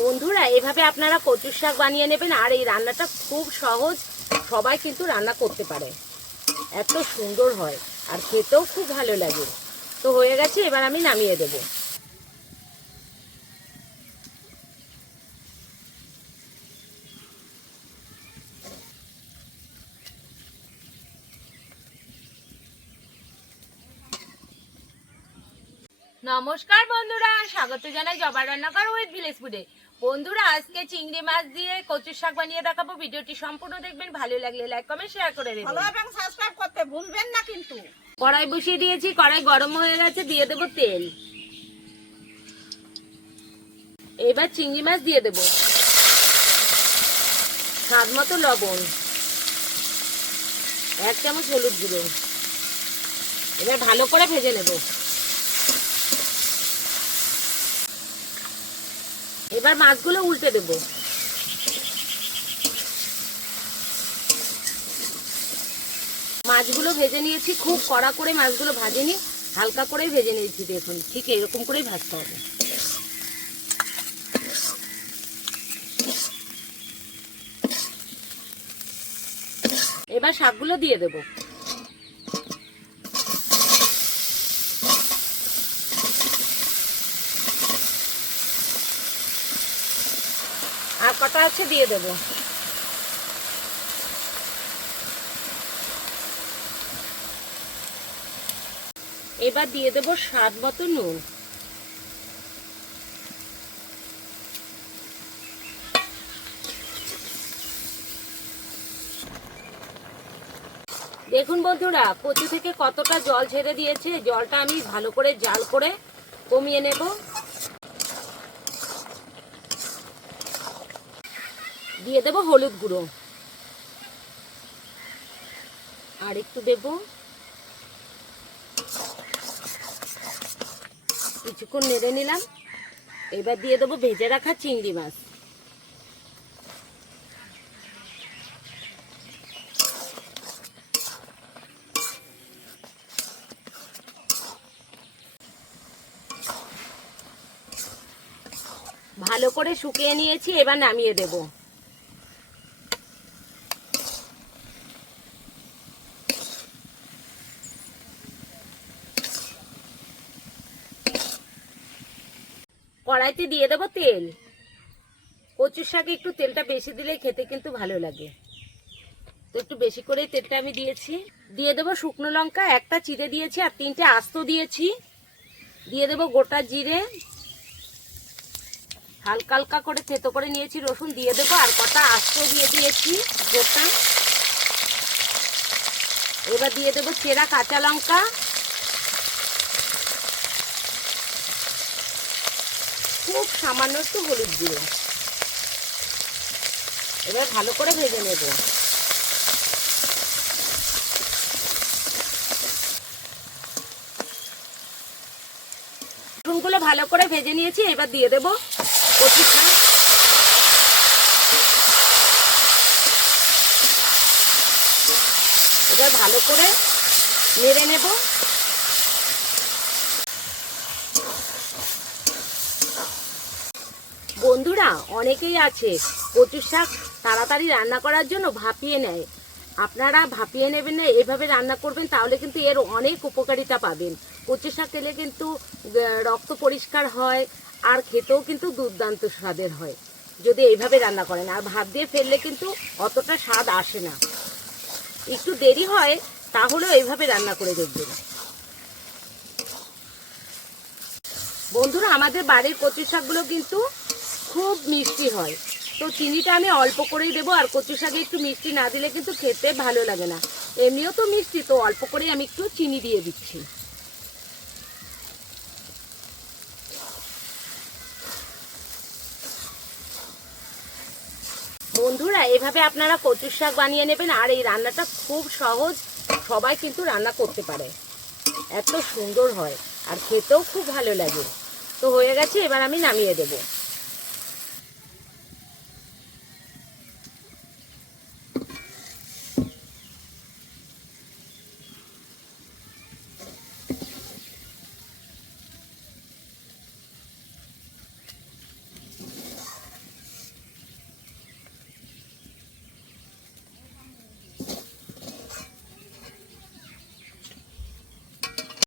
বন্ধুরা এভাবে আপনারা কচুর শাক বানিয়ে নেবেন, আর এই রান্নাটা খুব সহজ, সবাই কিন্তু রান্না করতে পারে, এত সুন্দর হয় আর খেতেও খুব ভালো লাগে। তো হয়ে গেছে, এবার আমি নামিয়ে দেব। নমস্কার বন্ধুরা, স্বাগত জানাই জবার রান্নাঘর উইথ ভিলেজ ফুডে। বন্ধুরা আজকে চিংড়ি মাছ দিয়ে কচুর শাক বানিয়ে দেখাবো। ভিডিওটি সম্পূর্ণ দেখবেন, ভালো লাগলে লাইক কমেন্ট শেয়ার করে দেবেন, ফলো এবং সাবস্ক্রাইব করতে ভুলবেন না কিন্তু। কড়াই বসিয়ে দিয়েছি, কড়াই গরম হয়ে গেছে, দিয়ে দেব তেল। এবার চিংড়ি মাছ দিয়ে দেব, স্বাদ মতো লবণ, 1 চামচ হলুদ গুঁড়ো। এবার ভালো করে ভেজে নেব। এবার মাছগুলো উল্টে দেব। মাছগুলো ভেজে নিয়েছি, খুব কড়া করে মাছগুলো ভাজেনি, হালকা করে ভেজে নিয়েছি। দেখুন ঠিক এরকম করেই ভাজতে হবে। এবার শাকগুলো দিয়ে দেব। আর কটা আছে দিয়ে দেব। এবার দিয়ে দেব স্বাদ মতো নুন। দেখুন বন্ধুরা, কচু থেকে কতটা জল ছেড়ে দিয়েছে। জলটা আমি ভালো করে জাল করে কমিয়ে নেব। দিয়ে দেব হলুদ গুঁড়ো, আর একটু দেব। কিছুক্ষণ নেড়ে নিলাম। এবার দিয়ে দেবো ভেজে রাখা চিংড়ি মাছ। ভালো করে শুকিয়ে নিয়েছি, এবার নামিয়ে দেব। কড়াইতে দিয়ে দেবো তেল। কচুর শাকে একটু তেলটা বেশি দিলে খেতে কিন্তু ভালো লাগে, তো একটু বেশি করে তেলটা আমি দিয়েছি। দিয়ে দেবো শুকনো লঙ্কা 1টা চিড়ে দিয়েছি, আর 3টে আস্ত দিয়েছি। দিয়ে দেবো গোটা জিরে, হালকা হালকা করে থেতো করে নিয়েছি রসুন দিয়ে দেবো, আর কটা আস্ত দিয়ে দিয়েছি গোটা। এবার দিয়ে দেবো চেরা কাঁচা লঙ্কা, খুব সামান্য একটু হলুদ গুঁড়ো। এবার ভালো করে ভেজে নেব। রসুনগুলো ভালো করে ভেজে নিয়েছি। এবার দিয়ে দেব কচু শাক। এবার ভালো করে নেড়ে নেব। বন্ধুরা অনেকেই আছে কচু শাক তাড়াতাড়ি রান্না করার জন্য ভাপিয়ে নেয়। আপনারা ভাপিয়ে নেবেন না, এভাবে রান্না করবেন, তাহলে কিন্তু এর অনেক উপকারিতা পাবেন। কচু শাক খেলে কিন্তু রক্ত পরিষ্কার হয়, আর খেতেও কিন্তু দুর্দান্ত স্বাদের হয় যদি এইভাবে রান্না করেন। আর ভাত দিয়ে ফেললে কিন্তু অতটা স্বাদ আসে না, একটু দেরি হয়, তাহলেও এইভাবে রান্না করে দেখবেন। বন্ধুরা আমাদের বাড়ির কচু শাকগুলো কিন্তু খুব মিষ্টি হয়, তো চিনিটা আমি অল্প করেই দেবো। আর কচু শাকে একটু মিষ্টি না দিলে কিন্তু খেতে ভালো লাগে না, এমনিও তো মিষ্টি, তো অল্প করেই আমি একটু চিনি দিয়ে দিচ্ছি। বন্ধুরা এভাবে আপনারা কচুর শাক বানিয়ে নেবেন, আর এই রান্নাটা খুব সহজ, সবাই কিন্তু রান্না করতে পারে, এত সুন্দর হয় আর খেতেও খুব ভালো লাগে। তো হয়ে গেছে, এবার আমি নামিয়ে দেবো।